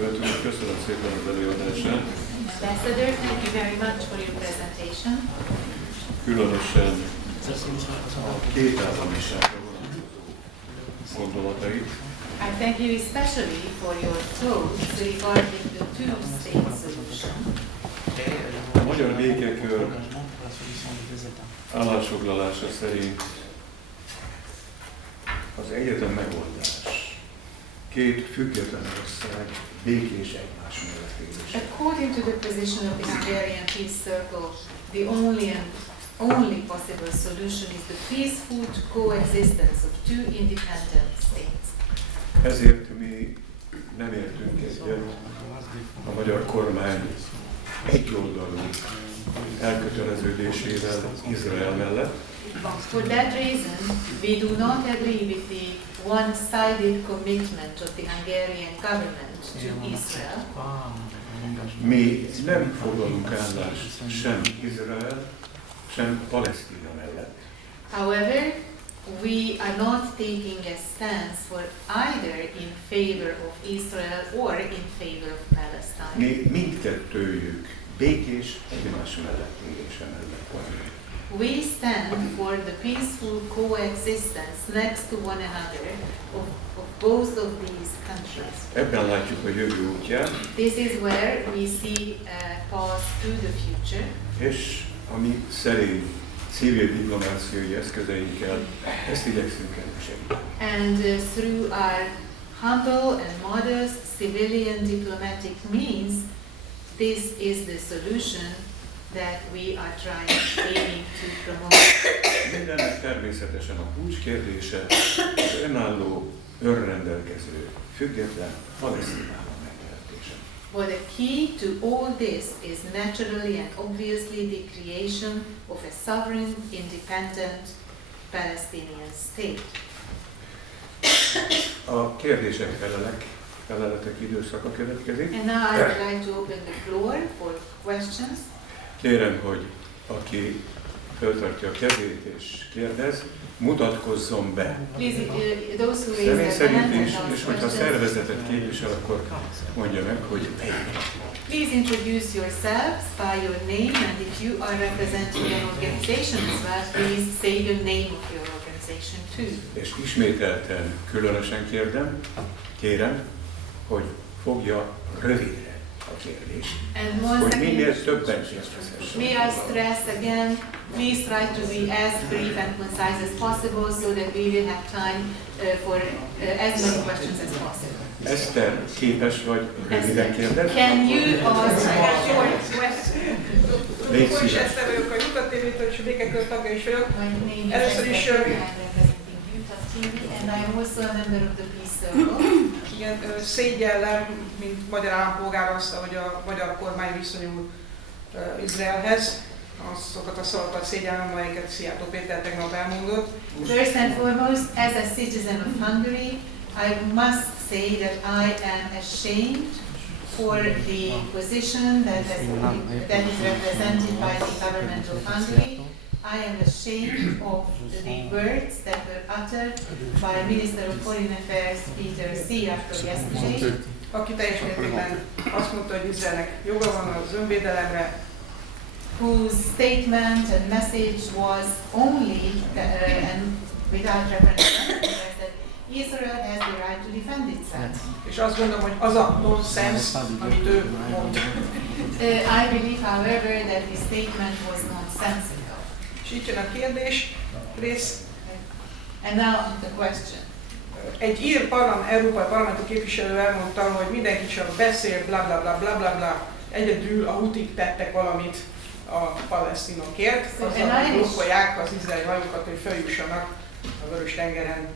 nagykövet úr, köszönöm szépen az előadását. Ambassador, thank you very much for your presentation. Különösen a kétállamiságra vonatkozó gondolatait. I thank you especially for your thoughts regarding the two-state solution. A magyar békekör állásfoglalása szerint az egyetlen megoldás két független ország békés egymás mellett élése. According to the position of the Hungarian Peace Circle, the only possible solution is the peaceful coexistence of two independent states. Ezért mi nem értünk egyet a magyar kormány egyoldalú elköteleződésével Izrael mellett. For that reason, we do not agree with the one-sided commitment of the Hungarian government to Israel. Mi nem foglalunk állást sem Izrael, sem Palesztina mellett. However, we are not taking a stance for either in favor of Israel or in favor of Palestine. Mi mindkettőjük békés egymás mellett élése mellett vagyunk. We stand for the peaceful coexistence next to one another of both of these countries. Ebben látjuk a jövő útját. This is where we see a path to the future. És a mi szerény civil diplomáciai eszközeinkkel ezt igyekszünk elősegíteni. And through our humble and modest civilian diplomatic means, this is the solution that we are aiming to promote. Mindennek természetesen a kulcskérdése az önálló, önrendelkező, független palesztin állam megteremtése. But the key to all this is naturally and obviously the creation of a sovereign, independent Palestinian state. A feleletek időszaka következik. And now I would like to open the floor for questions. Kérem, hogy aki föltartja a kezét és kérdez, mutatkozzon be. Személy szerint is, és hogyha szervezetet képvisel, akkor mondja meg, hogy melyik. Please introduce yourselves by your name, and if you are representing an organization as well, please say the name of your organization too. És ismételten különösen kérem, hogy fogja rövidre a kérdést, hogy minél többen kérdezhessenek. May I stress again, please try to be as brief and concise as possible so that we will have time for as many questions as possible. Eszter, képes vagy röviden kérdezni? Can you ask a short question? Légy szíves. Eszter vagyok a Utah TV-től, és a békekör tagja is vagyok. Először is... And I am also a member of the Peace Circle. Igen, szégyellem, mint magyar állampolgár azt, hogy a magyar kormány viszonyul Izraelhez. Azokat a szavakat szégyellem, amelyeket Szijjártó Péter tegnap elmondott. First and foremost, as a citizen of Hungary, I must say that I am ashamed for the position that is represented by the government of Hungary. I am ashamed of the words that were uttered by Minister of Foreign Affairs Peter Szijjártó yesterday. Aki teljes mértékben azt mondta, hogy Izraelnek joga van az önvédelemre. Whose statement and message was only and without reference that Israel has the right to defend itself. És azt gondolom, hogy az a nonsense, amit ő mond. I believe, however, that his statement was nonsensical. És így jön a kérdés rész. And now the question. Egy ír európai parlamenti képviselő elmondta, hogy mindenki csak beszél, bla bla bla bla bla bla. Egyedül a hutik tettek valamit a palesztinokért. Azzal blokkolják az izraeli hajókat, hogy feljussanak a Vörös-tengeren,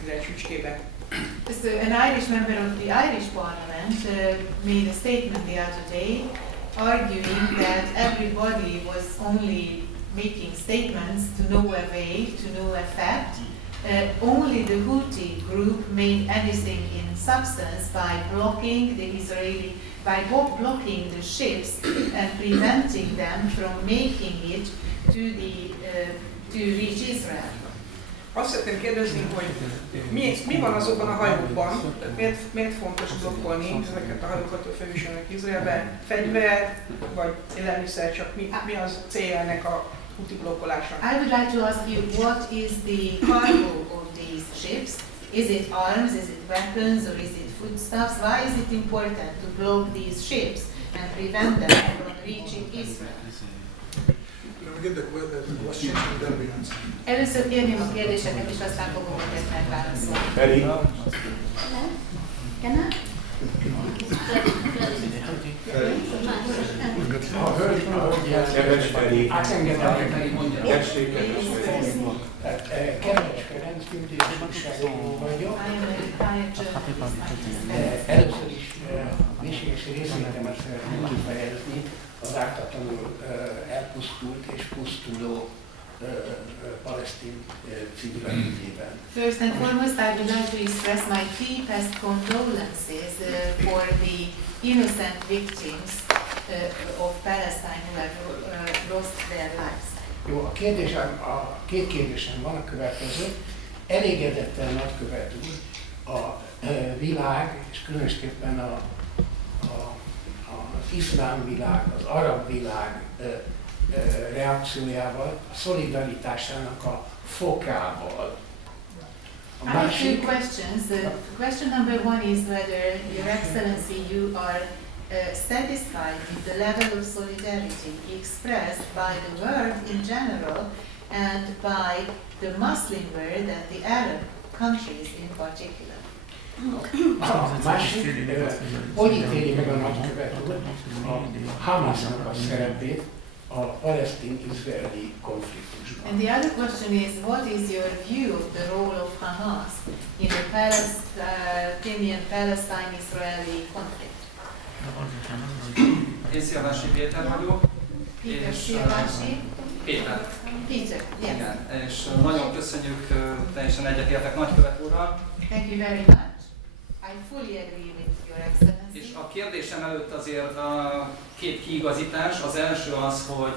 Izrael csücskébe. So an Irish member of the Irish Parliament made a statement the other day, arguing that everybody was only making statements to no avail, to no effect. Only the Houthi group made anything in substance by blocking the ships and preventing them from making it to reach Israel. Azt szeretném kérdezni, hogy mi van azokban a hajókban, miért fontos blokkolni ezeket a hajókat, hogy felvissenek Izraelbe? Fegyver vagy élelmiszer, csak mi az célja ennek a úti blokkolása? I would like to ask you, what is the cargo of these ships? Is it arms, is it weapons, or is it foodstuffs? Why is it important to block these ships and prevent them from reaching Israel? Először kérném a kérdéseket, és aztán fogom őket megválaszolni. Feri? A hölgy, Kedves Feri! Kedves Ferenc, újságíró vagyok. Először is mélységes részvétemet szeretném kifejezni az ártatlanul elpusztult és pusztuló palesztin civilek ügyében. First and foremost, I would like to express my deepest condolences for the innocent victims of Palestine who have lost their lives. Jó, a két kérdésem van, a következő. Elégedetten nagykövet úr a világ, és különösképpen az iszlám világ, az arab világ reakciójával, a szolidaritásának a fokával. I have two questions. Question number one is whether, Your Excellency, you are satisfied with the level of solidarity expressed by the world in general and by the Muslim world and the Arab countries in particular. A másik, hogy ítéli meg a nagykövet úr a Hamasnak a szerepét a palesztin-izraeli konfliktusban? And the other question is, what is your view of the role of Hamas in the Palestinian-Palestine-Israeli conflict? Én Szilvási Péter vagyok. Péter és, Szilvási. Péter. Péter, yes. Igen, és nagyon köszönjük, teljesen egyetértek nagykövet úrral. Thank you very much. I fully agree with Your Excellency. És a kérdésem előtt azért a két kiigazítás. Az első az, hogy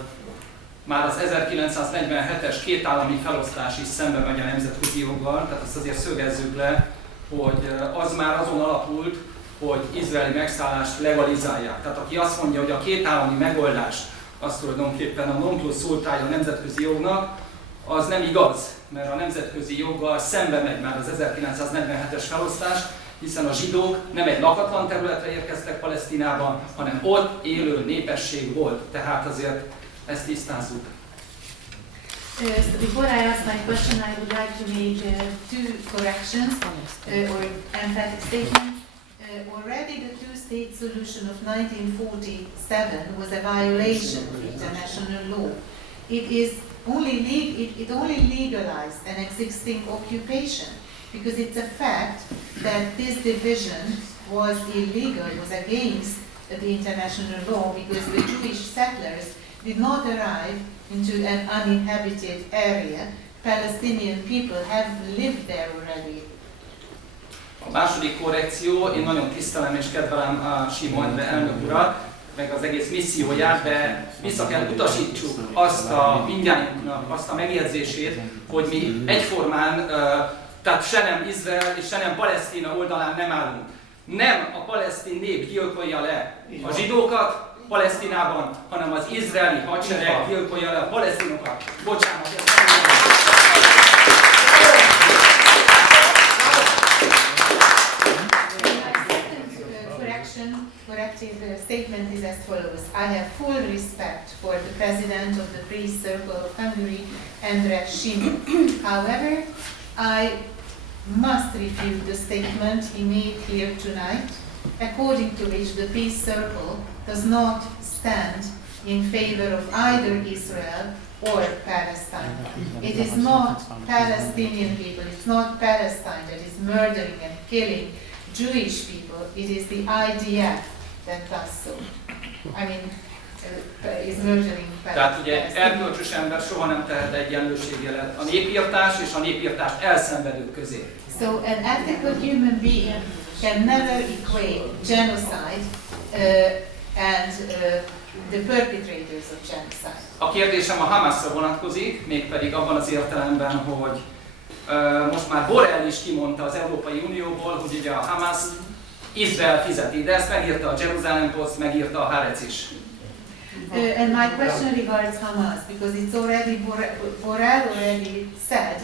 már az 1947-es kétállami felosztás is szembe megy a nemzetközi joggal, tehát azt azért szögezzük le, hogy az már azon alapult, hogy izraeli megszállást legalizálják. Tehát aki azt mondja, hogy a kétállami megoldás az tulajdonképpen a non plus ultrája a nemzetközi jognak, az nem igaz, mert a nemzetközi joggal szembe megy már az 1947-es felosztás, hiszen a zsidók nem egy lakatlan területre érkeztek Palesztinában, hanem ott élő népesség volt. Tehát azért ezt tisztázzuk. So before I ask my question, I would like to make two corrections or emphatic statements. Already the two-state solution of 1947 was a violation of international law. It only legalized an existing occupation, because it's a fact that this division was illegal, was against the international law, because the Jewish settlers did not arrive into an uninhabited area. Palestinian people have lived there already. A második korrekció, én nagyon tisztelem és kedvelem a Simon elnök urat, meg az egész misszióját, de vissza kell utasítsuk azt a mindjárt azt a megjegyzését, hogy mi egyformán, tehát se nem Izrael és se nem Palesztina oldalán nem állunk. Nem a palesztin nép gyilkolja le a zsidókat Palesztinában, hanem az izraeli hadsereg gyilkolja le a palesztinokat. Bocsánat, ez corrective statement is as follows. I have full respect for the president of the Peace Circle of Hungary, András Simon. However, I must refute the statement he made here tonight, according to which the Peace Circle does not stand in favor of either Israel or Palestine. It is not Palestinian people, it's not Palestine that is murdering and killing Jewish people, it is the IDF that does so. I mean, is murdering Palestine. Tehát ugye erkölcsös ember soha nem tehet egyenlőségjelet a népirtás és a népirtást elszenvedők közé. So an ethical human being can never equate genocide and the perpetrators of genocide. A kérdésem a Hamasra vonatkozik, mégpedig abban az értelemben, hogy most már Borrell is kimondta az Európai Unióból, hogy ugye a Hamas Izrael fizeti, de ezt megírta a Jerusalem Post, megírta a Haaretz is. And my question regards Hamas, because it's already Borrell already said,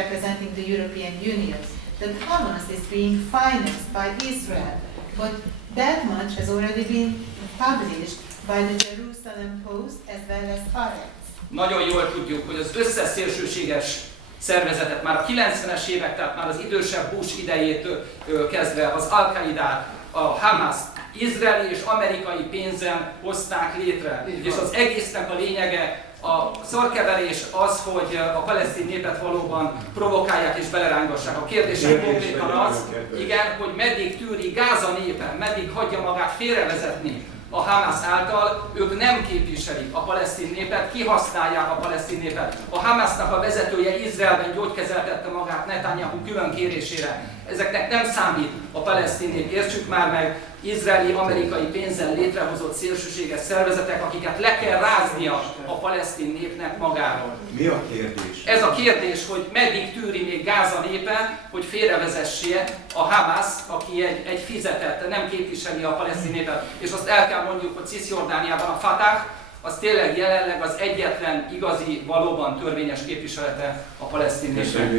representing the European Union, that Hamas is being financed by Israel. But that much has already been published by the Jerusalem Post as well as Haaretz. Nagyon jól tudjuk, hogy az összes szélsőséges szervezetet már a 90-es évek, tehát már az idősebb Bush idejétől kezdve az Al-Qaidát, a Hamas izraeli és amerikai pénzen hozták létre. És az egésznek a lényege, a szarkeverés az, hogy a palesztin népet valóban provokálják és belerángassák. A kérdésem konkrétan az, igen, hogy meddig tűri Gáza népe, meddig hagyja magát félrevezetni a Hamas által, ők nem képviselik a palesztin népet, kihasználják a palesztin népet. A Hamasnak a vezetője Izraelben gyógykezeltette magát Netanyahu külön kérésére. Ezeknek nem számít a palesztin nép, értsük már meg, izraeli-amerikai pénzzel létrehozott szélsőséges szervezetek, akiket le kell ráznia a palesztin népnek magáról. Mi a kérdés? Ez a kérdés, hogy meddig tűri még Gáza népe, hogy félrevezesse a Hamas, aki egy fizetett, nem képviseli a palesztin népet. És azt el kell mondjuk, hogy Cisjordániában a Fatah, az tényleg jelenleg az egyetlen igazi, valóban törvényes képviselete a palesztin népnek.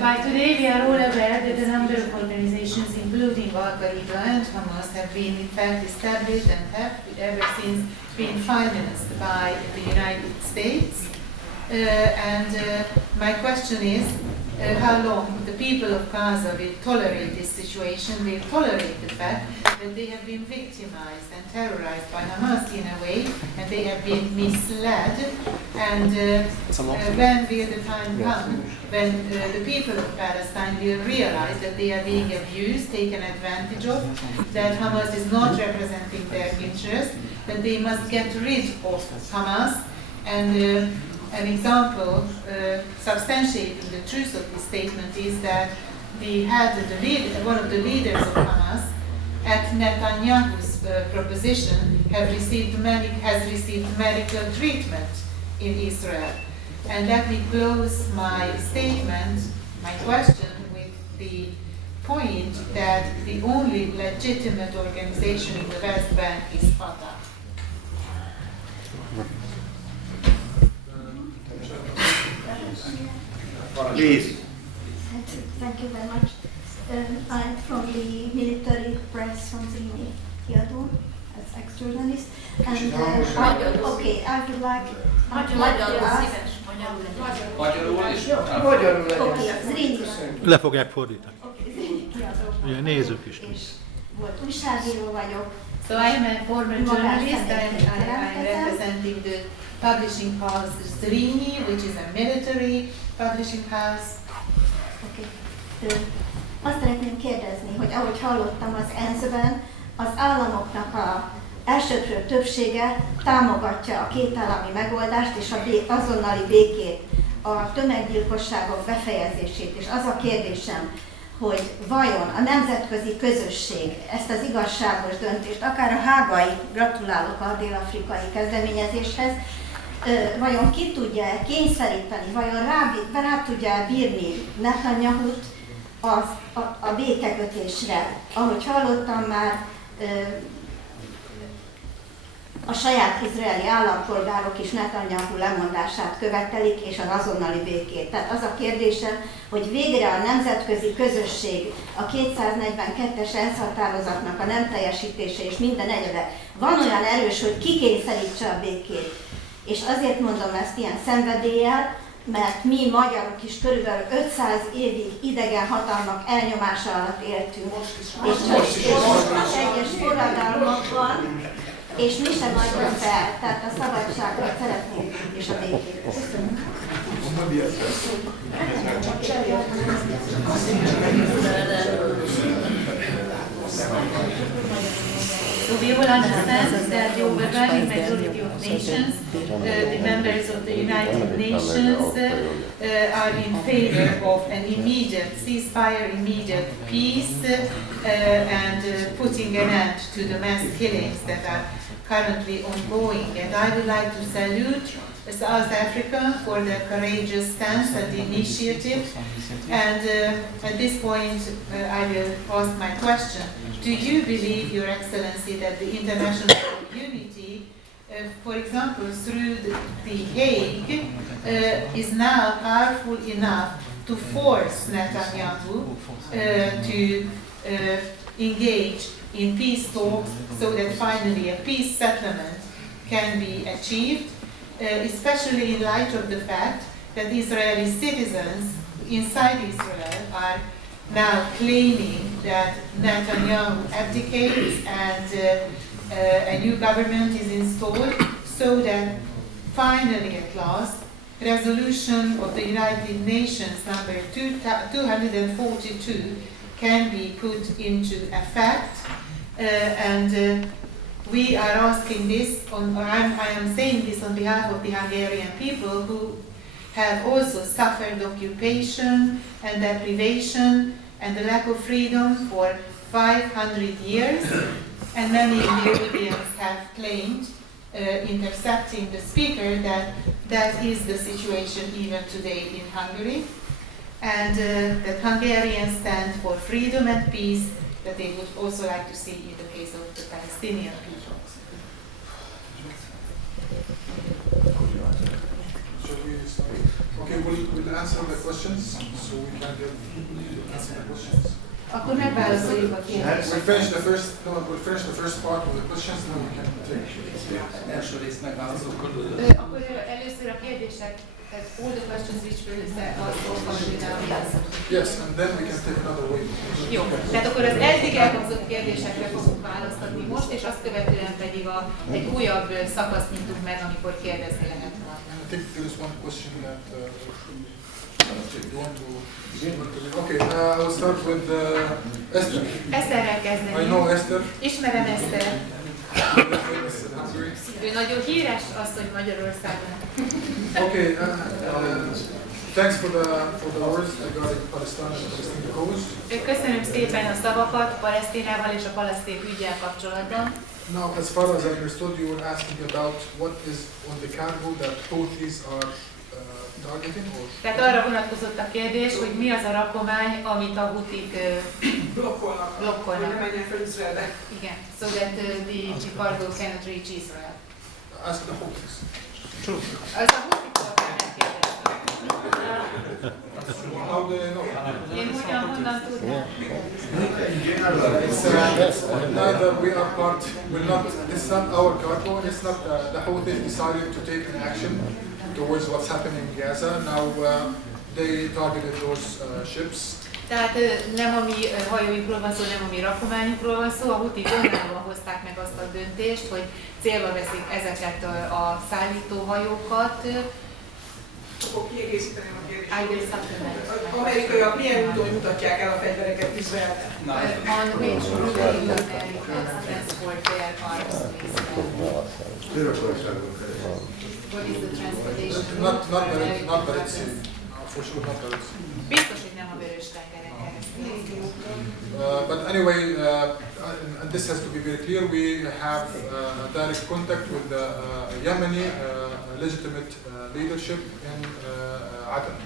By today, we are all aware that a number of organizations, including Al-Qaeda and Hamas, have been in fact established and have ever since been financed by the United States. My question is, how long the people of Gaza will tolerate this situation, will tolerate the fact that they have been victimized and terrorized by Hamas in a way, and they have been misled, and when will the time come when the people of Palestine will realize that they are being abused, taken advantage of, that Hamas is not representing their interest, that they must get rid of Hamas, and an example substantiating the truth of this statement is that one of the leaders of Hamas at Netanyahu's proposition has received medical treatment in Israel. And let me close my statement, my question, with the point that the only legitimate organization in the West Bank is Fatah. Please. Thank you very much. I'm from the military press from the Kiadó, as ex-journalist. And okay, I would like Le fogják fordítani. Ugye nézők is. És volt újságíró vagyok. So I am a former journalist. I'm representing the publishing house Zrini, which is a military publishing house. Okay. Azt szeretném kérdezni, hogy ahogy hallottam az ENSZ-ben, az államoknak az elsőprő többsége támogatja a kétállami megoldást és az azonnali békét, a tömeggyilkosságok befejezését. És az a kérdésem, hogy vajon a nemzetközi közösség ezt az igazságos döntést, akár a hágai, gratulálok a dél-afrikai kezdeményezéshez, vajon ki tudja kényszeríteni, vajon rá tudja bírni Netanyahut a békekötésre. Ahogy hallottam már, a saját izraeli állampolgárok is Netanyahu lemondását követelik, és az azonnali békét. Tehát az a kérdésem, hogy végre a nemzetközi közösség a 242-es ENSZ határozatnak a nem teljesítése és minden egyebek van olyan erős, hogy kikényszerítse a békét. És azért mondom ezt ilyen szenvedéllyel, mert mi magyarok is körülbelül 500 évig idegen hatalmak elnyomása alatt éltünk. És most egyes forradalmakban, és mi sem adjuk fel, tehát a szabadságot szeretnénk, és a békét. So we will understand that the overwhelming majority of nations, the members of the United Nations, are in favor of an immediate ceasefire, immediate peace, and putting an end to the mass killings that are currently ongoing. And I would like to salute South Africa for the courageous stance and the initiative. And at this point, I will ask my question. Do you believe, Your Excellency, that the international community, for example, through the Hague, is now powerful enough to force Netanyahu to engage in peace talks so that finally a peace settlement can be achieved, especially in light of the fact that Israeli citizens inside Israel are now claiming that Netanyahu abdicates and a new government is installed, so that finally at last resolution of the United Nations number 242 can be put into effect, and we are asking this, I am saying this on behalf of the Hungarian people who have also suffered occupation and deprivation and the lack of freedom for 500 years, and many Europeans have claimed, intercepting the speaker, that that is the situation even today in Hungary, and that Hungarians stand for freedom and peace that they would also like to see in the case of the Palestinian people. Okay, we'll answer the questions, so we can answer the questions. Akkor megválaszoljuk a kérdéseket. We'll finish the first part of the questions, then we can take. Első részt megválaszoljuk. Akkor először a kérdések, tehát all the questions which will answer. Yes, and then we can take another way. Jó, tehát akkor az eddig elhangzott kérdésekre fogunk választ adni most, és azt követően pedig egy újabb szakaszt nyitunk meg, amikor kérdezni lehet volna. I think there is one question that you want to. Okay, I'll start with Esther. Estherrel kezdeni. I know Esther. Ismerem Esther. Ő nagyon híres asszony Magyarországon. Okay, thanks for the words regarding Palestine and the Palestinian cause. Köszönöm szépen a szavakat Palesztinával és a palesztin üggyel kapcsolatban. Now, as far as I understood, you were asking about what is on the cargo that Houthis are targeting, or? Tehát arra vonatkozott a kérdés, hogy mi az a rakomány, amit a hutik blokkolnak. Hogy ne menjen fel Izraelbe. Igen, so that the cargo cannot reach Israel. Ask the Houthis. Az a hutiktól kell megkérdezni. How do they know? Én honnan tudnám? Neither we are part, this is not our cargo, it's not the Houthis decided to take an action towards what's happening in Gaza. Now they targeted those ships. Tehát nem a mi hajóikról van szó, nem a mi rakományukról van szó, a hutik önállóan hozták meg azt a döntést, hogy célba veszik ezeket a szállítóhajókat. Akkor kiegészíteném a kérdést. Az amerikaiak milyen úton mutatják el a fegyvereket Izraelben? On which route the Americans transport their arms to Israel? What is the transportation? Not that it's for sure not that it's. Biztos, hogy nem a Vörös-tengeren keresztül. But anyway, and this has to be very clear, we have direct contact with the Yemeni legitimate leadership in Aden.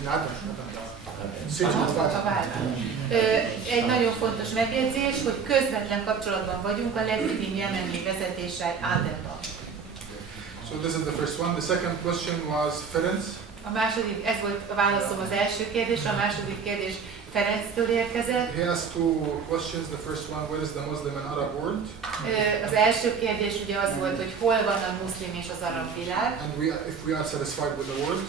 In Aden. Egy nagyon fontos megjegyzés, hogy közvetlen kapcsolatban vagyunk a legitim jemeni vezetéssel Adenban. So this is the first one. The second question was Ferenc. A második, ez volt a válaszom az első kérdésre, a második kérdés Ferenctől érkezett. He asked two questions. The first one, where is the Muslim and Arab world? Az első kérdés ugye az volt, hogy hol van a muszlim és az arab világ. And if we are satisfied with the world.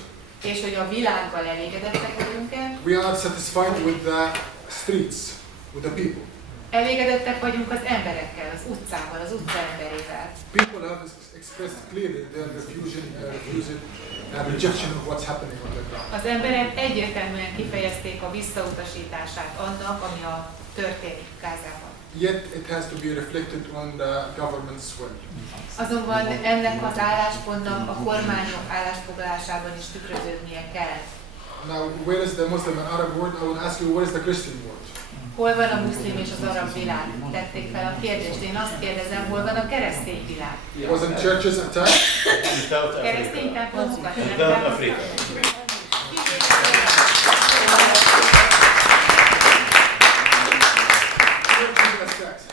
És hogy a világgal elégedettek vagyunk-e? We are satisfied with the streets, with the people. Elégedettek vagyunk az emberekkel, az utcával, az utca emberével. People have expressed clearly their refusal and rejection of what's happening on the ground. Az emberek egyértelműen kifejezték a visszautasítását annak, ami a történik Gázában. Yet it has to be reflected on the government's will. Azonban ennek az álláspontnak a kormányok állásfoglalásában is tükröződnie kell. Now, where is the Muslim and Arab world? I will ask you, where is the Christian world? Hol van a muszlim és az arab világ? Tették fel a kérdést. Én azt kérdezem, hol van a keresztény világ? Wasn't churches attacked? Keresztény templomokat nem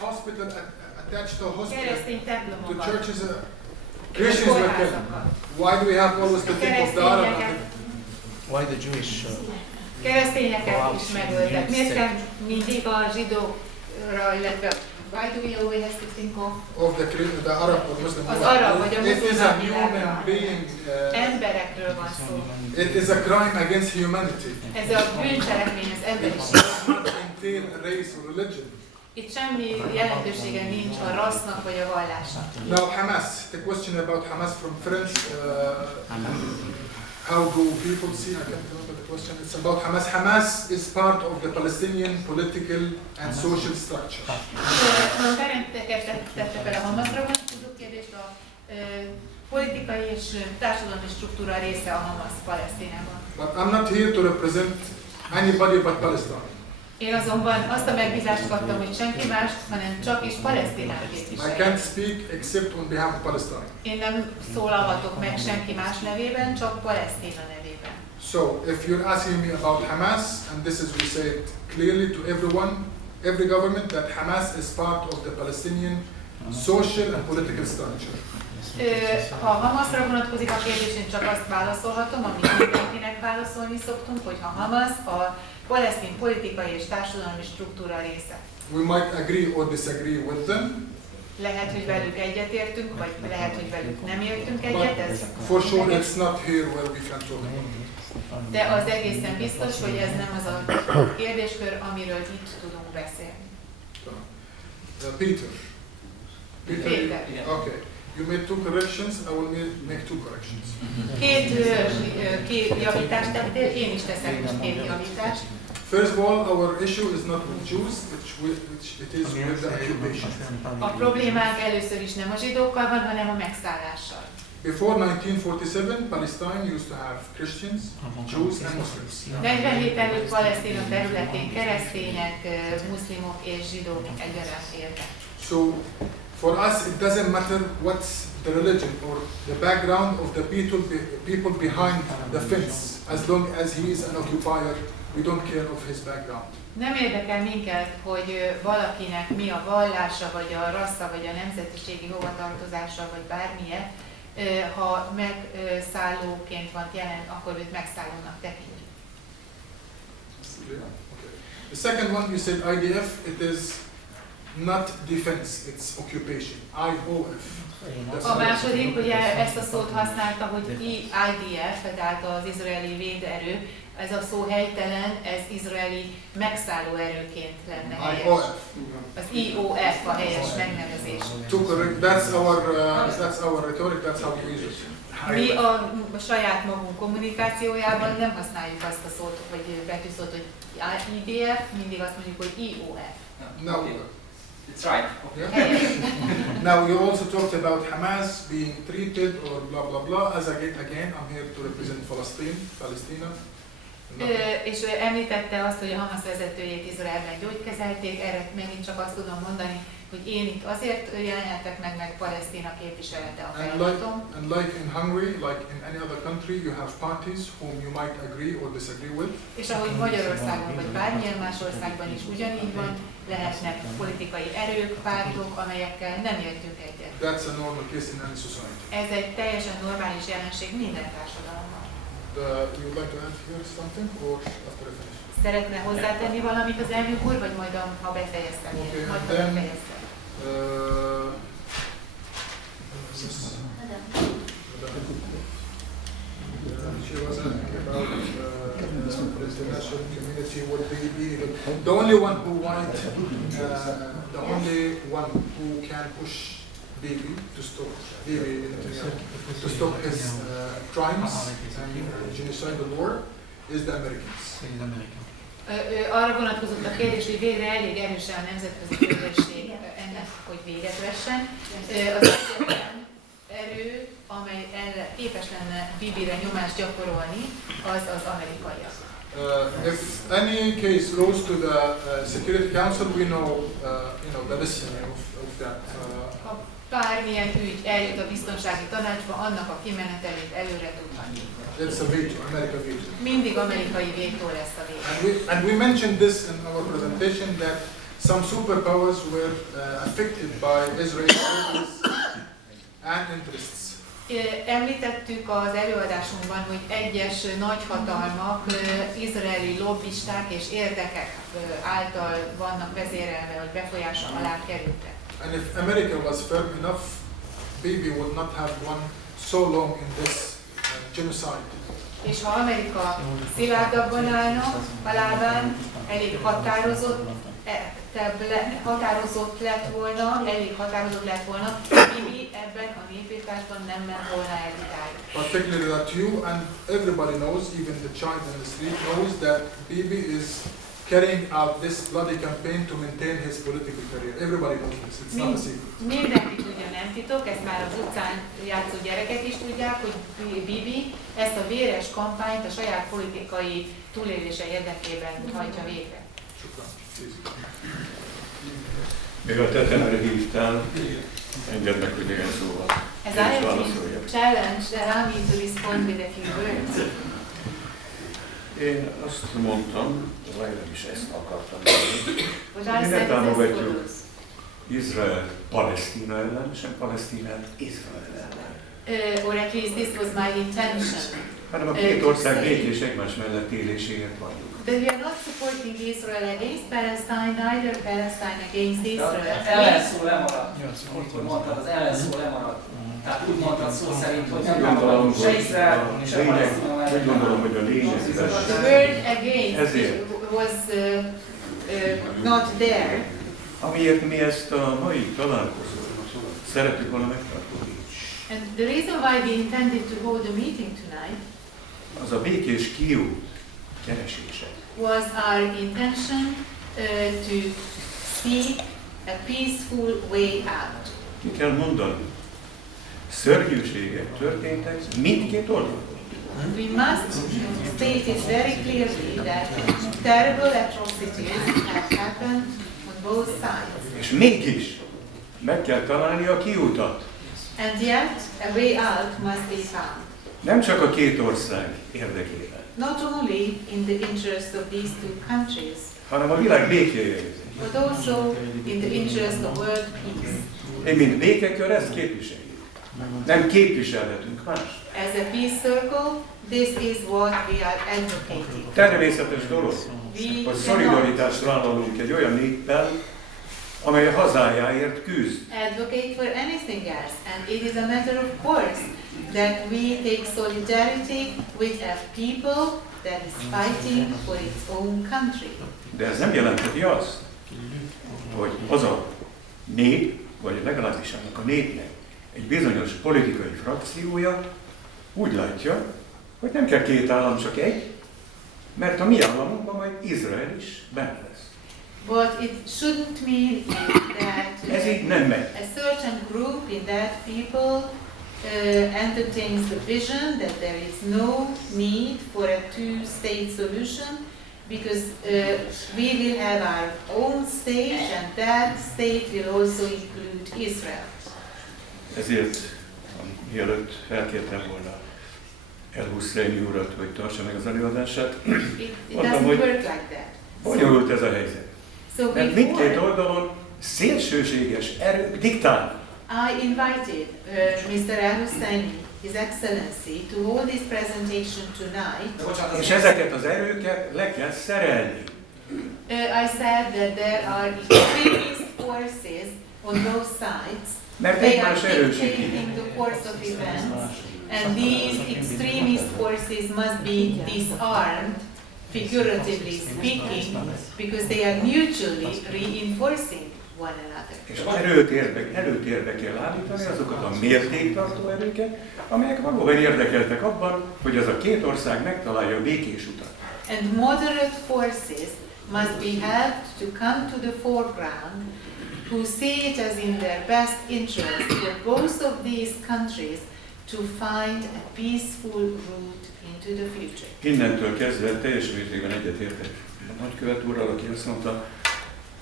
Hospital attached to hospital. Keresztény templomokat. The churches, Christians were killed. Why do we have always to think of the Arab? Why the Jewish? Keresztényeket is megöltek. Miért kell mindig a zsidókra, illetve why do we always have to think of the Arab or Muslim az arab vagy a muszlim human being. Emberekről van szó. It is a crime against humanity. Ez a bűncselekmény az emberiség. Not entail race or religion. Itt semmi jelentősége nincs a rassznak vagy a vallásnak. Now Hamas, the question about Hamas from friends. How do people see? I can't remember the question. It's about Hamas. Hamas is part of the Palestinian political and social structure. Ferenc tette fel a Hamasra vonatkozó kérdést, a politikai és társadalmi struktúra része a Hamas Palesztinában. But I'm not here to represent anybody but Palestine. Én azonban azt a megbízást kaptam, hogy senki más, hanem csak is Palesztinát képviselje. I can't speak except on behalf of Palestine. Én nem szólalhatok meg senki más nevében, csak Palesztina nevében. So, if you're asking me about Hamas, and this is we say it clearly to everyone, every government, that Hamas is part of the Palestinian social and political structure. Ha Hamasra vonatkozik a kérdés, én csak azt válaszolhatom, amit mindenkinek válaszolni szoktunk, hogy ha Hamas a palesztin politikai és társadalmi struktúra része. We might agree or disagree with them. Lehet, hogy velük egyetértünk, vagy lehet, hogy velük nem értünk egyet. Ez for sure it's not here where we can talk about. De az egészen biztos, hogy ez nem az a kérdéskör, amiről itt tudunk beszélni. Peter. Péter. Okay. You made two corrections, I will make two corrections. Két javítást tettél, én is teszek most két javítást. First of all, our issue is not with Jews, which it is with the occupation. A problémánk először is nem a zsidókkal van, hanem a megszállással. Before 1947, Palestine used to have Christians, Jews and Muslims. 47 előtt Palesztina területén keresztények, muszlimok és zsidók egyaránt éltek. So, for us, it doesn't matter what's the religion or the background of the people behind the fence, as long as he is an occupier. We don't care of his background. Nem érdekel minket, hogy valakinek mi a vallása, vagy a rassza, vagy a nemzetiségi hovatartozása, vagy bármilyen, ha megszállóként van jelen, akkor őt megszállónak tekintjük. The second one, you said IDF, it is not defense, it's occupation. IOF. A második, ugye ezt a szót használta, hogy IDF, tehát az izraeli véderő, ez a szó helytelen, ez izraeli megszálló erőként lenne helyes. Az IOF a helyes megnevezés. That's our rhetoric, that's how we use it. Mi a saját magunk kommunikációjában nem használjuk azt a szót, vagy betűszót, hogy IDF, mindig azt mondjuk, hogy IOF. No. It's right. Okay. Now you also talked about Hamas being treated or blah blah blah. As again, I'm here to represent Palestine. És ő említette azt, hogy a Hamas vezetőjét Izraelben gyógykezelték, erre megint csak azt tudom mondani, hogy én itt azért jelenhetek meg Palesztina képviselete a feladatom. And like in Hungary, like in any other country, you have parties whom you might agree or disagree with. És ahogy Magyarországon vagy bármilyen más országban is ugyanígy van, lehetnek politikai erők, pártok, amelyekkel nem értünk egyet. That's a normal case in any society. Ez egy teljesen normális jelenség minden társadalomban. You would like to add here something, or after I finish? Szeretne hozzátenni valamit az elnök úr, vagy majd ha befejeztem? Okay, majd and then, befejeztem. She was asking about the international community would be the only one who want, the only one who can push Bibi to stop to stop his crimes and genocidal war is the Americans. Arra vonatkozott a kérdés, hogy végre elég erősen a nemzetközi közösség ennek, hogy véget vessen. Az egyetlen erő, amely erre képes lenne Bibire nyomást gyakorolni, az amerikaiak. If any case goes to the Security Council, we know, the destiny of that. Ha bármilyen ügy eljut a biztonsági tanácsba, annak a kimenetelét előre tudhatjuk. It's a veto, American veto. Mindig amerikai vétó lesz a vége. And we mentioned this in our presentation that some superpowers were affected by Israeli policies and interests. Említettük az előadásunkban, hogy egyes nagyhatalmak, izraeli lobbisták és érdekek által vannak vezérelve, hogy befolyása alá kerültek. And if America was firm enough, Bibi would not have gone so long in this genocide. És ha Amerika szilárdabban állna a lábán, elég határozott lett volna, Bibi ebben a népírtásban nem ment volna el idáig. Particularly that you and everybody knows, even the child in the street knows that Bibi is carrying out this bloody campaign to maintain his political career. Everybody knows this, it's not a secret. Mindenki tudja, nem titok, ezt már az utcán játszó gyerekek is tudják, hogy Bibi ezt a véres kampányt a saját politikai túlélése érdekében hajtja végre. Még a tetemre hívtál, engedd meg, hogy igen szóval. As I have been challenged, allow me to respond with a few words. Én azt mondtam, legalábbis ezt akartam mondani, What I mi said ne is as támogatjuk follows. Izrael Palesztina ellen, sem Palesztinát Izrael ellen. Or at least this was my intention. Hanem a két ország békés egymás mellett éléséért vagyunk. That we are not supporting Israel against Palestine, neither Palestine against Israel. Ellenszó lemaradt. Hogy mondtad, az ellenszó lemaradt. Tehát úgy mondtad szó szerint, hogy nem támogatunk se Izrael, se Palesztina mellett. Úgy gondolom, hogy a lényegben. The word against was not there. Amiért mi ezt a mai találkozót szeretjük volna megtartani. And the reason why we intended to hold a meeting tonight az a békés kiút keresése. Was our intention to seek a peaceful way out. Ki kell mondani, szörnyűségek történtek mindkét oldalon. We must state it very clearly that terrible atrocities have happened on both sides. És mégis meg kell találni a kiutat. And yet a way out must be found. Nem csak a két ország érdekében. Not only in the interest of these two countries, hanem a világ békéjéért. but also in the interest of world peace. Én mint békekör ezt képviseljük. Nem képviselhetünk más. As a peace circle, this is what we are advocating. Természetes dolog, hogy szolidaritást vállalunk egy olyan néppel, amely a hazájáért küzd. Advocate for anything else, and it is a matter of course that we take solidarity with a people that is fighting for its own country. De ez nem jelentheti azt, hogy az a nép, vagy legalábbis annak a népnek egy bizonyos politikai frakciója úgy látja, hogy nem kell két állam, csak egy, mert a mi államunkban majd Izrael is benne lesz. But it shouldn't mean that ez így nem megy. A certain group in that people entertains the vision that there is no need for a two-state solution because we will have our own state and that state will also include Israel. Ezért, mielőtt felkértem volna Elhusseini urat, hogy tartsa meg az előadását, mondtam, hogy bonyolult ez a helyzet. Mert mindkét oldalon szélsőséges erők diktálnak. I invited Mr. Elhusseini, His Excellency, to hold this presentation tonight. És ezeket az erőket le kell szerelni. I said that there are extremist forces on both sides. Mert they are egymás erősítik. dictating the course of events, and these extremist forces must be disarmed, figuratively speaking, because they are mutually reinforcing one another. És előtérbe kell állítani azokat a mértéktartó erőket, amelyek valóban érdekeltek abban, hogy ez a két ország megtalálja a békés utat. and moderate forces must be helped to come to the foreground, who see it as in their best interest for both of these countries to find a peaceful route into the future. Innentől kezdve teljes mértékben egyetértek a nagykövet úrral, aki azt mondta,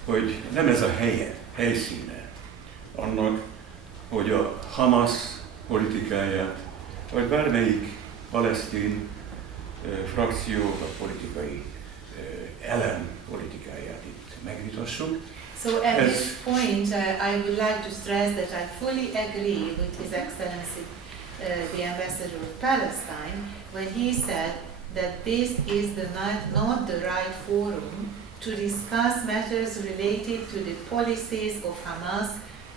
hogy nem ez a helyszíne annak, hogy a Hamas politikáját, vagy bármelyik palesztin frakció a politikai ellen politikáját itt megvitassuk. So at this point, I would like to stress that I fully agree with His Excellency, the Ambassador of Palestine, when he said that this is not the right forum to discuss matters related to the policies of Hamas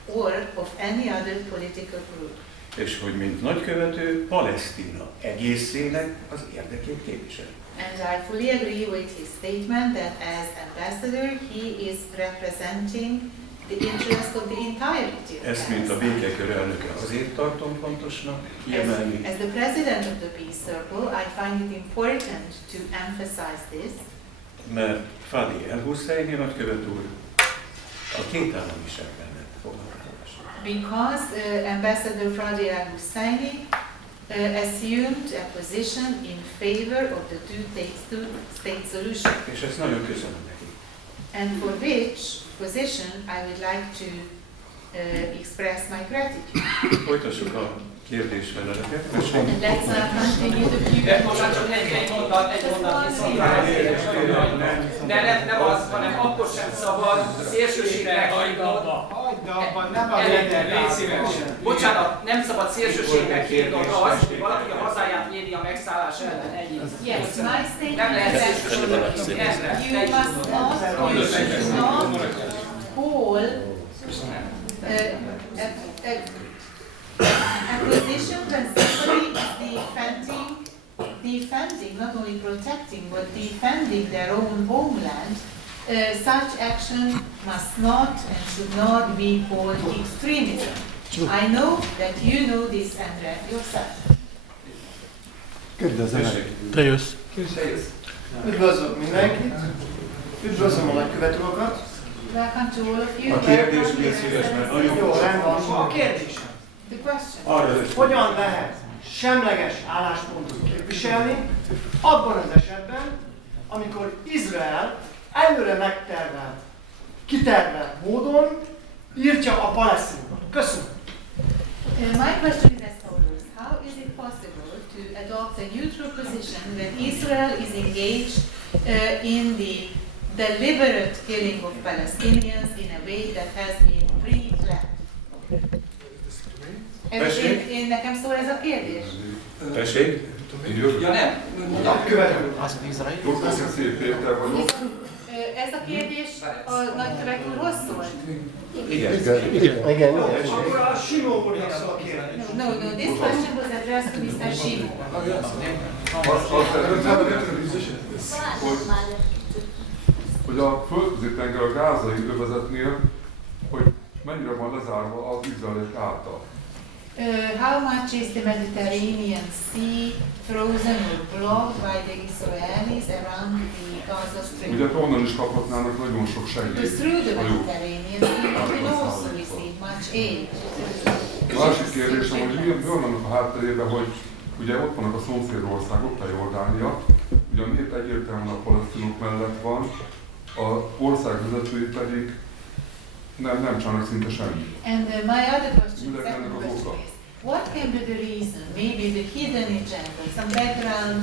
or of any other political group. És hogy mint nagykövető Palesztina egészének az érdekét képvisel. And I fully agree with his statement that as ambassador he is representing the interest of the entirety of Ezt, mint a békekör elnöke, azért tartom fontosnak kiemelni. As the president of the Peace Circle, I find it important to emphasize this. Mert Fadi Elhusseini nagykövet úr a kétállamiság mellett foglalkozott. Because Ambassador Fadi Elhusseini assumed a position in favor of the two-state solution. És ezt nagyon köszönöm neki. And for which position I would like to express my gratitude. Folytassuk a kérdésfeleleket. And let's continue the De most csak egy mondat viszont nem az, hanem akkor sem szabad szélsőségnek bocsánat, nem szabad szélsőségnek hívnod azt, hogy valaki a hazáját védi a megszállás ellen. Yes, my statement Nem lehet is that szélsőségnek. you should not call a position when somebody is defending, not only protecting, but defending their own homeland. Such action must not and should not be called extremism. I know that you know this, Andre, yourself. Te jössz. Üdvözlök mindenkit! Üdvözlöm a nagykövetőrokat! Welcome to all of you. A kérdés miért szíves, mert nagyon Jó, rendben. A kérdésem. The question. arra is. Hogyan lehet semleges álláspontot képviselni abban az esetben, amikor Izrael előre megtervelt, kitervelt módon írtja a palesztinokat? Köszönöm! My question is as follows. How is it possible to adopt a neutral position when Israel is engaged in the deliberate killing of Palestinians in a way that has been pre-planned? Én nekem szól ez a kérdés? Tessék? Ja nem, Nagykövető! Ez a kérdés a nagykövet úrhoz szólt? Igen. Akkor a Simóból is szól a kérdés. No, this question was addressed to Mr. Shimo. Hogy a földközi tenger a gázai övezetnél, hogy mennyire van lezárva az izraeliek által. How much is the Mediterranean Sea frozen or blocked by the Israelis around the Gaza Strip? Ugye onnan is kaphatnának nagyon sok segélyt. Through the Mediterranean Sea, we will also receive much aid. A másik kérdésem, hogy mi van annak a hátterében, hogy ugye ott vannak a szomszédországok, a Jordánia, ugye a nép egyértelműen a palesztinok mellett van, az ország vezetői pedig nem csinálnak szinte semmit. And my other question, second question is, what can be the reason, maybe the hidden agenda, some background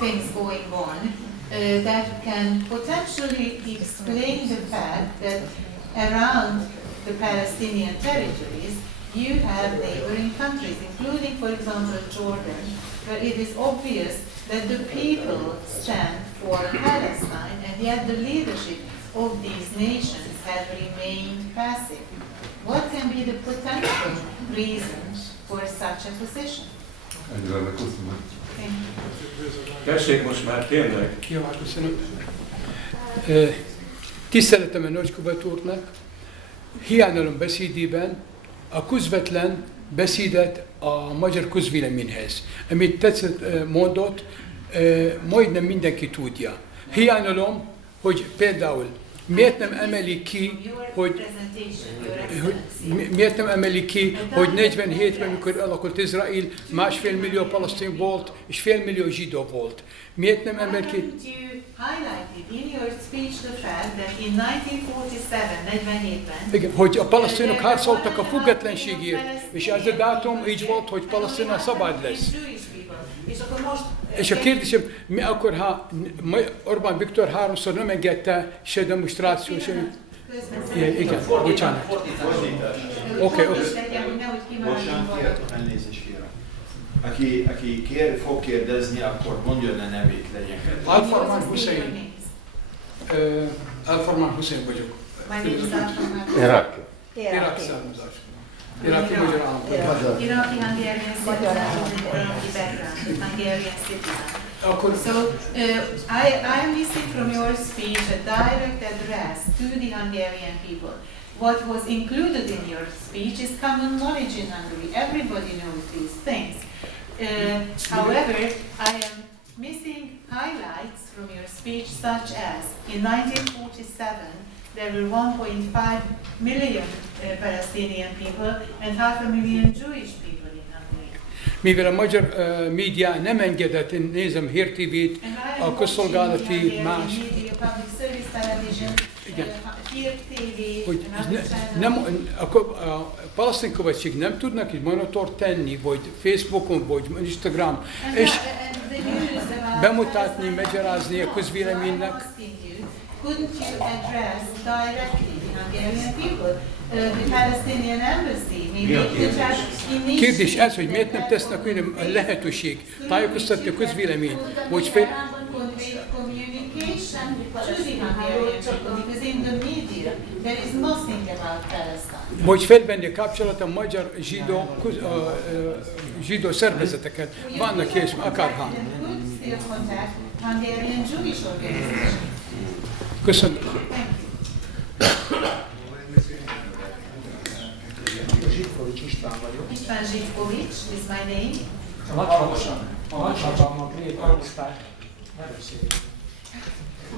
things going on, that can potentially explain the fact that around the Palestinian territories, you have neighboring countries, including, for example, Jordan, where it is obvious that the people stand for Palestine, and yet the leadership of these nations have remained passive. What can be the potential reasons for such a position? Ennyire lenne, köszönöm. Tessék most már tényleg. Jó, köszönöm. Tiszteletem a nagykövet úrnak, hiányolom beszédében a közvetlen beszédet a magyar közvéleményhez. Amit tetszett mondott, majdnem mindenki tudja. Hiányolom, hogy például miért nem emeli ki, hogy 47-ben, mikor alakult Izrael, 1,5 millió palesztin volt, és fél millió zsidó volt. Miért nem emel ki? Igen, hogy a palesztinok harcoltak a függetlenségért, és ez a dátum így volt, hogy Palesztina szabad lesz. És a kérdésem, mi akkor, ha Orbán Viktor háromszor nem engedte se demonstráció, se... Igen, bocsánat. Oké. Bocsánat, elnézést kérem. Aki fog kérdezni, akkor mondjon a nevét, legyen kedves. Al-Farman Hussein. Al-Farman Hussein vagyok. Irak. Irak származás. Iraki magyar állampolgár. Iraqi Hungarian citizen, Hungarian citizen. So I am missing from your speech a direct address to the Hungarian people. What was included in your speech is common knowledge in Hungary. Everybody knows these things. However, I am missing highlights from your speech, such as in 1947 there were 1.5 million Palestinian people and 500,000 Jewish people in Hungary. Mivel a magyar média nem engedett, én nézem Hír TV-t, a közszolgálati más. Igen. Hogy a palesztin követség nem tudnak egy monitort tenni, vagy Facebookon, vagy Instagram, és bemutatni, magyarázni a közvéleménynek. Couldn't you address directly the Hungarian people, the Palestinian embassy? Maybe kérdés ez, hogy miért nem tesznek olyan lehetőség tájékoztatni a közvéleményt, hogy vagy felvenni a kapcsolat a magyar zsidó szervezeteket, vannak és akárhány. Köszönöm. Zsitkovics István vagyok. István Zsitkovics is my name.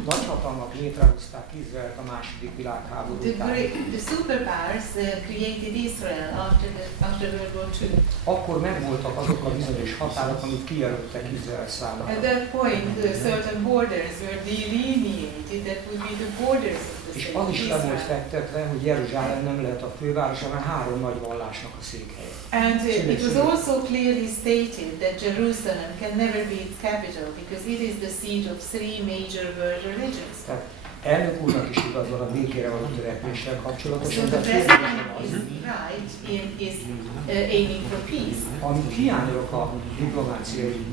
Nagyhatalmak létrehozták Izraelt a második világháború után. The superpowers created Israel after World War II. Akkor megvoltak azok a bizonyos határok, amit kijelöltek Izrael számára. At that point, certain borders were delineated. That would be the borders of the És state. az is le volt fektetve, hogy Jeruzsálem nem lehet a fővárosa, mert három nagy vallásnak a székhelye. And it was also clearly stated that Jerusalem can never be its capital because it is the seat of three major world religions. Tehát elnök úrnak is igaz van a békére való törekvéssel kapcsolatosan. So the president is right in aiming for peace. Amit hiányolok a diplomáciai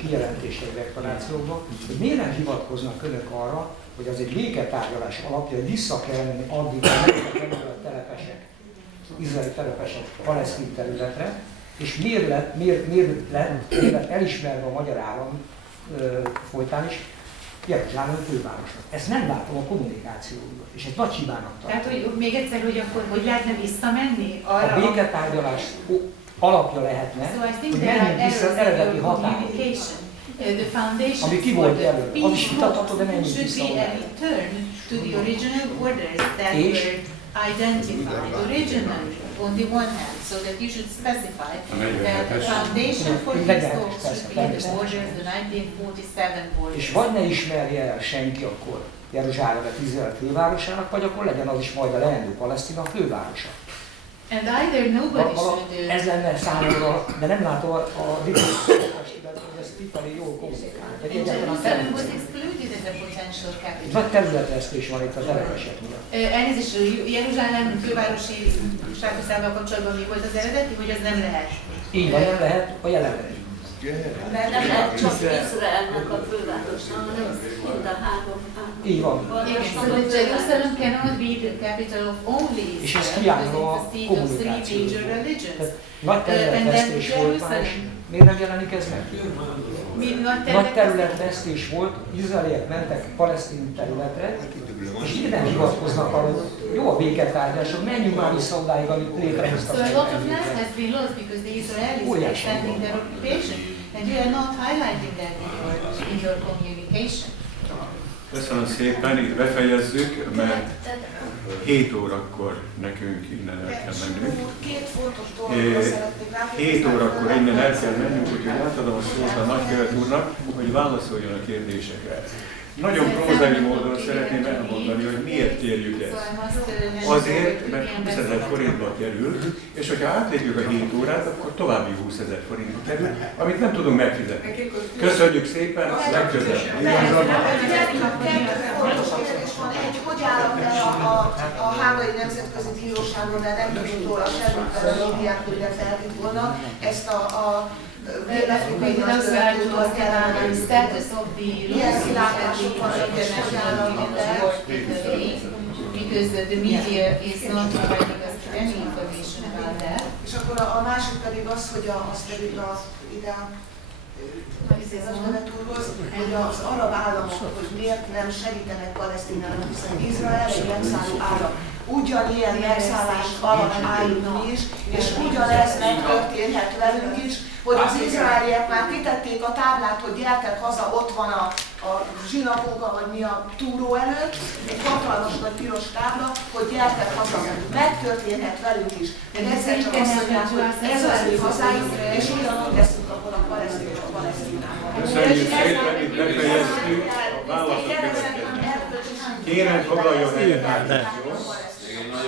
kijelentések, deklarációkban, hogy miért nem hivatkoznak önök arra, hogy az egy béketárgyalás alapja, hogy vissza kell menni addig, hogy a telepesek, izraeli telepesek palesztin területre, és miért lett elismerve a magyar állam folytán is Jeruzsálem fővárosnak. Ezt nem látom a kommunikációban, és ez nagy hibának tartom. Tehát, hogy még egyszer, hogy akkor hogy lehetne visszamenni arra? A béketárgyalás alapja lehetne, hogy menjünk vissza az eredeti határokra. Ami ki volt jelölve, az is vitatható, de menjünk vissza oda. To the original borders that were identified originally on the one hand, so that you should specify that the foundation for peace talks should be the borders, the 1947 borders. És vagy ne ismerje el senki akkor Jeruzsálemet Izrael fővárosának, vagy akkor legyen az is majd a leendő Palesztina fővárosa. And either nobody should... Ez lenne számomra, de nem látom a diplomáciát, hogy ezt kifelé jól kommunikálni. Jerusalem was excluded as a potential capital. Nagy területvesztés van itt a telepesek miatt. Elnézést, Jeruzsálem fővárosi státuszával kapcsolatban mi volt az eredeti, hogy az nem lehet? Így van, nem lehet a jelenlegi. Mert nem lehet csak Izraelnek a fővárosa, hanem mind a három. Így van. So Jerusalem cannot be the capital of only Israel, because it's the seat of three major religions. Nagy területvesztés volt már, miért nem jelenik ez meg? Nagy területvesztés volt, izraeliek mentek palesztin területre, és így nem hivatkoznak arra, hogy jó a béketárgyalások, menjünk már vissza odáig, amit létrehoztak. So a lot of land has been lost because the Israelis are extending their occupation. and you are not highlighting that in your communication. Köszönöm szépen, itt befejezzük, mert 7 órakor nekünk innen el kell mennünk. Két fontos dologra szeretnék rá. 7 órakor innen el kell mennünk, úgyhogy átadom a szót a nagykövet úrnak, hogy válaszoljon a kérdésekre. Nagyon prózai módon szeretném elmondani, hogy miért kérjük ezt. Azért, mert 20 000 forintba kerül, és hogyha átlépjük a 7 órát, akkor további 20 000 forintba kerül, amit nem tudunk megfizetni. Köszönjük szépen, legközelebb! Hogy áll be a Hágai Nemzetközi Bíróságon, mert nem tudunk róla semmit, mert a médiáktól, illetve elvitt volna ezt a We would also like to ask about the status of the laws international court in the Hague, because the media is not providing us any information about that. És akkor a másik pedig az, hogy nagykövet úrhoz, hogy az arab államok, hogy miért nem segítenek Palesztinának, hiszen Izrael egy megszálló állam. Ugyanilyen megszállás alatt állunk mi is, és ugyanez megtörténhet velünk is, hogy az izraeliek már kitették a táblát, hogy gyertek haza, ott van a zsinagóga, vagy mi a túró előtt, egy hatalmas nagy piros tábla, hogy gyertek haza. Megtörténhet velünk is. De egyszer csak azt mondják, hogy ez az ő hazájuk, és ugyanúgy leszünk akkor a palesztinok a Palesztinában. Köszönjük szépen, itt befejeztük a válaszok. Kérem, foglaljon helyet.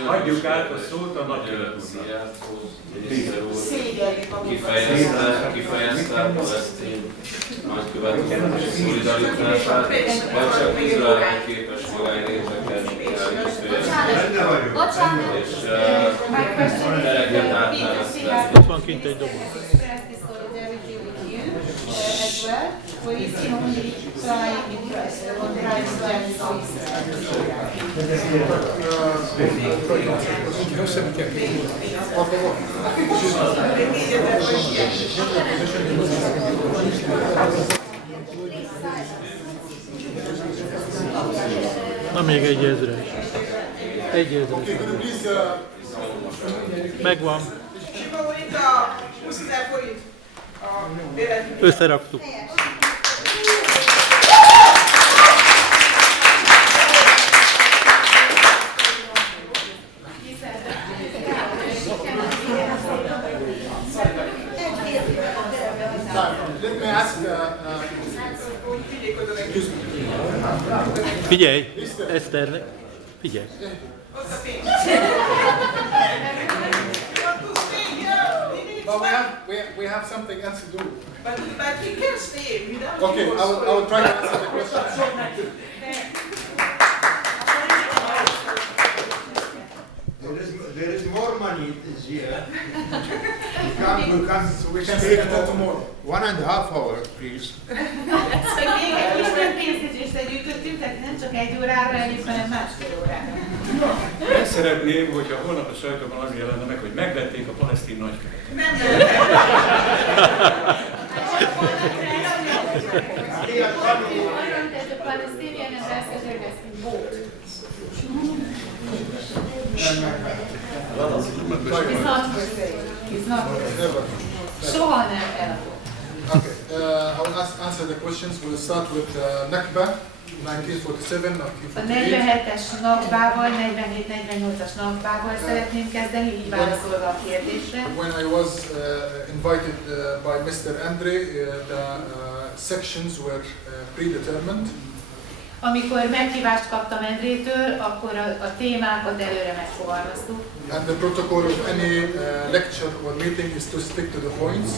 Adjuk át a szót a nagykövet úrnak. Kifejezte a palesztin nagykövet úrnak szolidaritását, vagy csak Izrael képes magánérzeket elviselni. És tereket átnevezte. Ott van kint egy doboz. As well, or is he only trying Na még 1000. 1000. Megvan. Összeraktuk. Let me ask, Figyelj, Eszternek, figyelj. But we have something else to do. But he can stay without. Okay, I will try to answer the question. There is more money this year. We can stay until tomorrow. 1.5 hours, please. még egy Isten pénzt is összegyűjtöttünk, tehát nem csak 1 órára elég, hanem másfél órára. Ezt szeretném, hogyha holnap a sajtóban az jelenne meg, hogy megvették a palesztin nagykövetet. Nem. The Palestinian ambassador has been bought. He's not for sale. He's not for sale. Soha nem eladott. Okay, I will answer the questions. We'll start with Nakba, 1947. A 47-es nakbával, 47-48-as nakbával szeretném kezdeni, így válaszolva a kérdésre. When I was invited by Mr. Andre, the sections were predetermined. Amikor meghívást kaptam Endrétől, akkor a témákat előre megfogalmaztuk. And the protocol of any lecture or meeting is to stick to the points.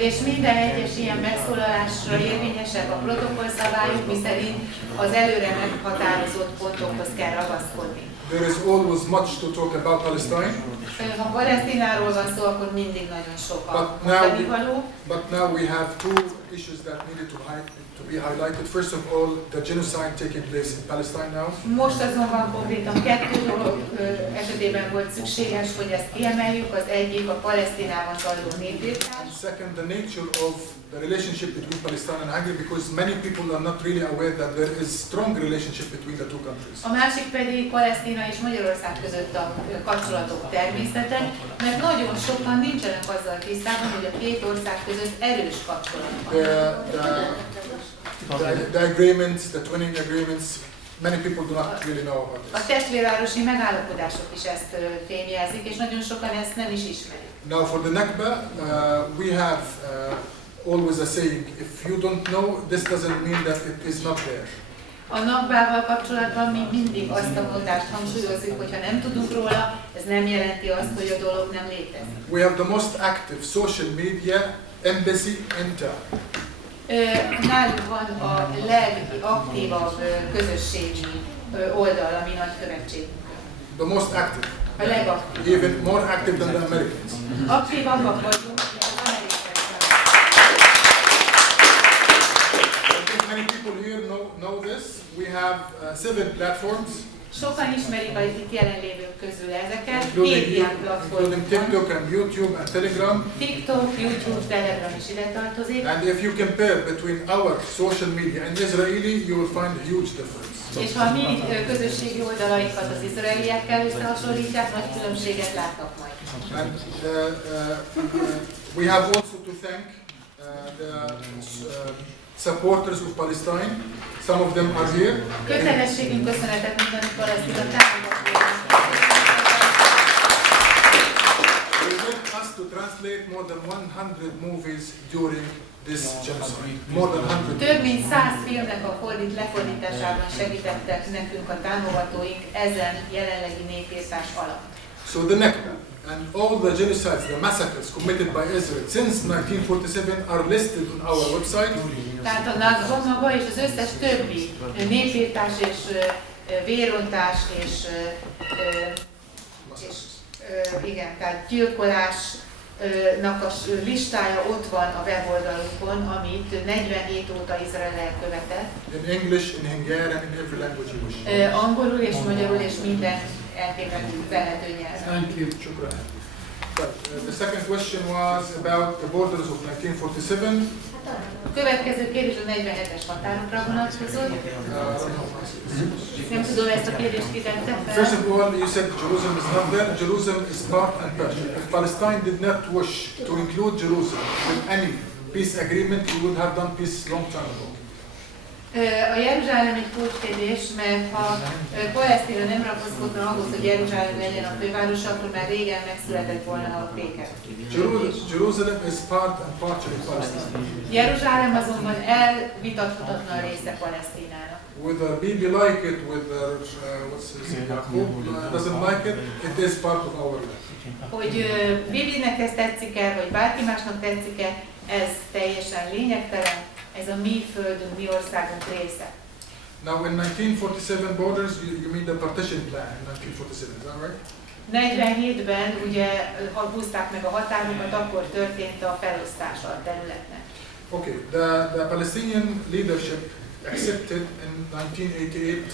És minden egyes ilyen megszólalásra érvényesek a protokollszabályok, miszerint az előre meghatározott pontokhoz kell ragaszkodni. There is always much to talk about Palestine. Ha Palesztináról van szó, akkor mindig nagyon sok a mondani való. But now we have two issues that needed to be highlighted. First of all, the genocide taking place in Palestine now. Most azonban konkrétan 2 dolog esetében volt szükséges, hogy ezt kiemeljük. Az egyik a Palesztinában zajló népírtás. Second, the nature of the relationship between Palestine and Hungary, because many people are not really aware that there is strong relationship between the two countries. A másik pedig Palesztin Palesztina és Magyarország között a kapcsolatok természete, mert nagyon sokan nincsenek azzal tisztában, hogy a két ország között erős kapcsolat van. The agreements, the twinning agreements, many people do not really know about this. A testvérvárosi megállapodások is ezt fémjelzik, és nagyon sokan ezt nem is ismerik. Now for the Nakba, we have always a saying, if you don't know, this doesn't mean that it is not there. A Nakbával kapcsolatban mi mindig azt a mondást hangsúlyozzuk, hogy ha nem tudunk róla, ez nem jelenti azt, hogy a dolog nem létezik. We have the most active social media embassy in town. Nálunk van a legaktívabb közösségi oldal, ami nagykövetségünkön. The most active. A legaktívabb. Even more active than the Americans. Aktívabbak vagyunk, mint az amerikaiak. I think many people here know this. We have 7 platforms. Sokan ismerik a itt jelenlévők közül ezeket. 7 ilyen platform. Including TikTok and YouTube and Telegram. TikTok, YouTube, Telegram is ide tartozik. And if you compare between our social media and Israeli, you will find a huge difference. És ha mi közösségi oldalainkat az izraeliekkel összehasonlítják, nagy különbséget látnak majd. And we have also to thank the supporters of Palestine. Some of them are here. Kötelességünk köszönetet mondani Palesztina támogatóinak. They helped us to translate more than 100 movies during this genocide. More than 100. Több mint 100 filmnek a lefordításában segítettek nekünk a támogatóink ezen jelenlegi népírtás alatt. So the Nakba and all the genocides, the massacres committed by Israel since 1947 are listed on our website. Tehát a Nakba maga és az összes többi népírtás és vérontás és igen, tehát gyilkolásnak a listája ott van a weboldalunkon, amit 47 óta Izrael elkövetett. In English, in Hungarian, and in every language you wish. Angolul és magyarul és minden elképzelhető nyelven. Thank you. Shukran. The second question was about the borders of 1947. A következő kérdés a 47-es határokra vonatkozott. Nem tudom, ezt a kérdést kitette fel. First of all, you said Jerusalem is not there. Jerusalem is part and parcel. If Palestine did not wish to include Jerusalem with any peace agreement, we would have done peace long time ago. A Jeruzsálem egy kulcskérdés, mert ha Palesztina nem ragaszkodna ahhoz, hogy Jeruzsálem legyen a főváros, akkor már régen megszületett volna a béke. Jerusalem is part and parcel of Palestine. Jeruzsálem azonban elvitathatatlan része Palesztinának. Whether Bibi like it, whether doesn't like it, it is part of our land. Hogy Bibinek ez tetszik-e, vagy bárki másnak tetszik-e, ez teljesen lényegtelen. Ez a mi földünk, mi országunk része. Now in 1947 borders, you mean the partition plan in 1947, is that right? 47-ben ugye, ha húzták meg a határokat, akkor történt a felosztása a területnek. Okay, the Palestinian leadership accepted in 1988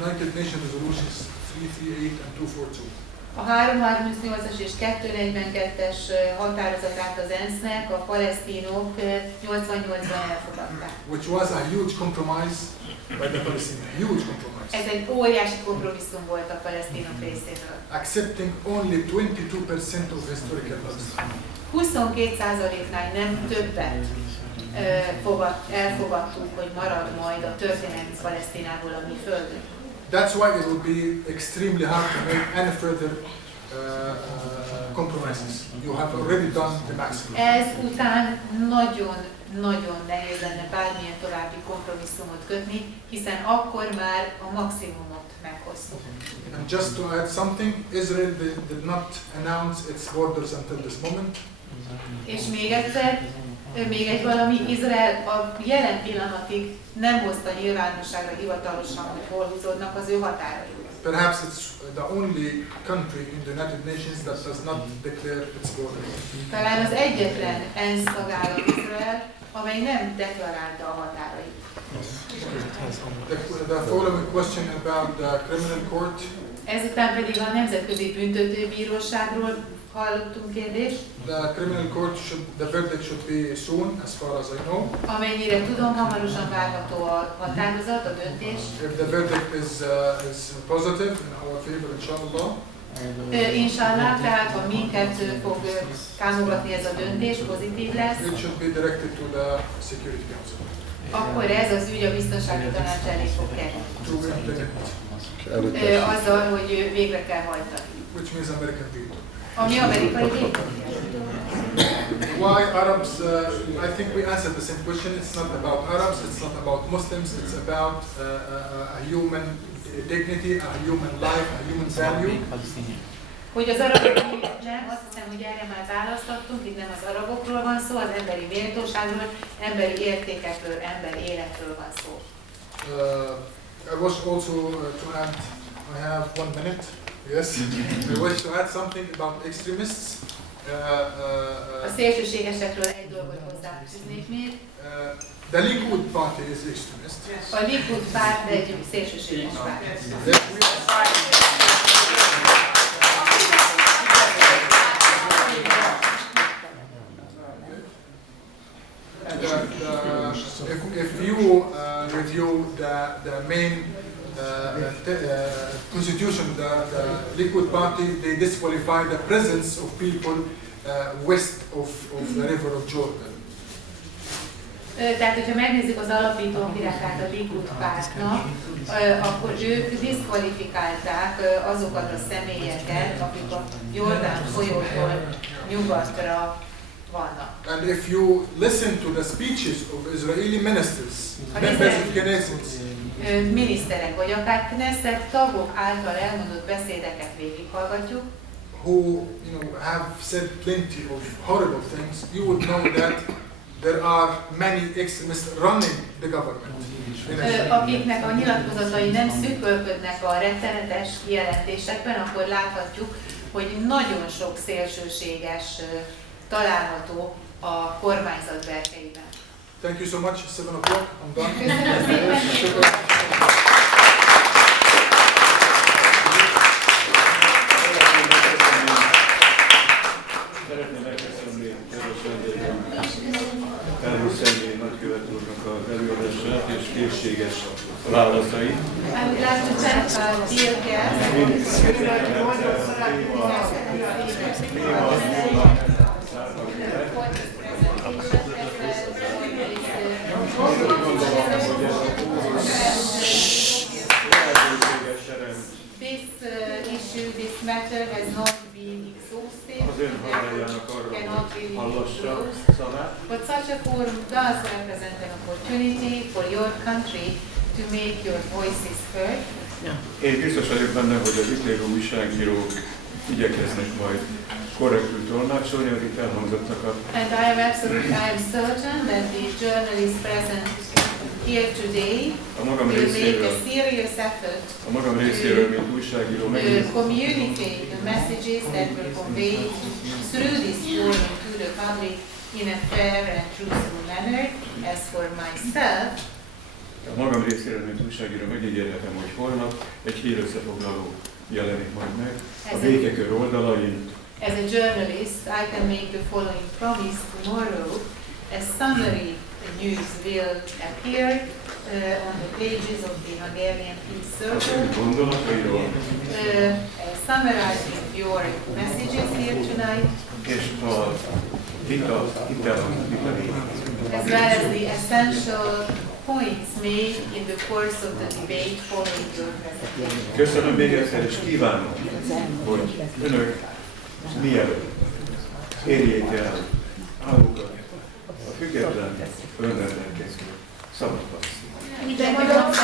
United Nations resolutions 338 and 242. A 338-as és 242-es határozatát az ENSZ-nek a palesztinok 88-ban elfogadták. Which was a huge compromise by the Palestinians. Huge compromise. Ez egy óriási kompromisszum volt a palesztinok részéről. Accepting only 22% of historical Palestine. 22%-nál nem többet elfogadtuk, hogy marad majd a történelmi Palesztinából a mi földünk. That's why it would be extremely hard to make any further compromises. You have already done the maximum. Ez után nagyon nehéz lenne bármilyen további kompromisszumot kötni, hiszen akkor már a maximumot meghoztuk. And just to add something, Israel did not announce its borders until this moment. És még egyszer, még egy valami, Izrael a jelen pillanatig nem hozta nyilvánosságra hivatalosan, hogy hol húzódnak az ő határai. Perhaps it's the only country in the United Nations that does not declare its borders. Talán az egyetlen ENSZ tagállam Izrael, amely nem deklarálta a határait. The following question about the criminal court. Ezután pedig a Nemzetközi Büntetőbíróságról hallottunk kérdést. The criminal court the verdict should be soon, as far as I know. Amennyire tudom, hamarosan várható a határozat, a döntés. If the verdict is positive in our favor, inshallah. Inshallah, tehát ha minket fog támogatni ez a döntés, pozitív lesz. It should be directed to the Security Council. Akkor ez az ügy a biztonsági tanács elé fog kerülni. Azzal, hogy végre kell hajtani. Which means American people. Ami amerikai nép. Why Arabs? I think we answered the same question. It's not about Arabs, it's not about Muslims, it's about a human dignity, a human life, a human value. Hogy az arabok nem, azt hiszem, hogy erre már választottunk, itt nem az arabokról van szó, az emberi méltóságról, emberi értékekről, emberi életről van szó. I was also to add, I have 1 minute, yes. I wish to add something about extremists. A szélsőségesekről egy dolgot hozzáfűznék még. The Likud party is extremist. A Likud párt egy szélsőséges párt. If you review the main constitution, the Likud party, they disqualify the presence of people west of the river of Jordan. Tehát, hogyha megnézzük az alapító kirakát a Likud pártnak, akkor ők diszkvalifikálták azokat a személyeket, akik a Jordán folyótól nyugatra vannak. And if you listen to the speeches of Israeli ministers, members of Knesset, miniszterek vagy akár Knesset tagok által elmondott beszédeket végighallgatjuk, who have said plenty of horrible things, you would know that there are many extremists running the government. Akiknek a nyilatkozatai nem szűkölködnek a rettenetes kijelentésekben, akkor láthatjuk, hogy nagyon sok szélsőséges található a kormányzat berkeiben. Thank you so much. 7 o'clock. I'm done. Köszönöm szépen. Szeretném megköszönni kedves vendégem Elhusseini nagykövet úrnak az előadását és készséges válaszai. I would like to thank dear guests. This issue, this matter has not been exhaustive, cannot really close, but such a forum does represent an opportunity for your country to make your voices heard. Én biztos vagyok benne, hogy az itt élő újságírók igyekeznek majd korrektül tolmácsolni, hogy itt elhangzottakat. And I am certain that the journalists present here today will make a serious effort to communicate the messages that were conveyed through this forum to the public in a fair and truthful manner. As for myself, a magam részéről, mint újságíró megígérhetem, hogy holnap egy hírösszefoglaló jelenik majd meg a békekör oldalain. As a journalist, I can make the following promise tomorrow. A summary news will appear on the pages of the Hungarian Peace Circle, summarizing your messages here tonight, as well as the essential points made in the course of the debate following your presentation. Köszönöm még egyszer, és kívánom, hogy önök mielőtt érjék el magukat a független, önrendelkező szabad Palesztinát.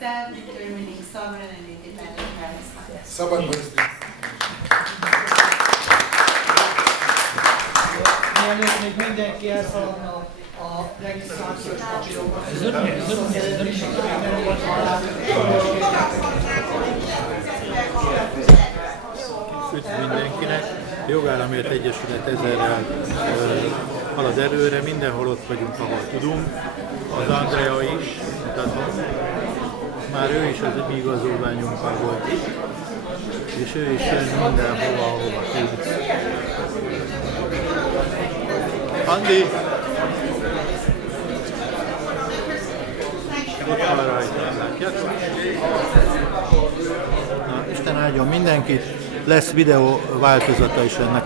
Self-determining, sovereign and independent Palestine. Szabad Palesztin. Mielőtt még mindenki elszaladna a regisztrációs papírokat. Üdv mindenkinek! Jogállamért Egyesület ezerrel halad előre, mindenhol ott vagyunk, ahol tudunk. Az Andrea is, mutatom. már ő is az mi igazolványunkban volt. És ő is jön mindenhova, ahova tud. Andi! Ott van rajta, látjátok? Na, Isten áldjon mindenkit, lesz videó változata is ennek.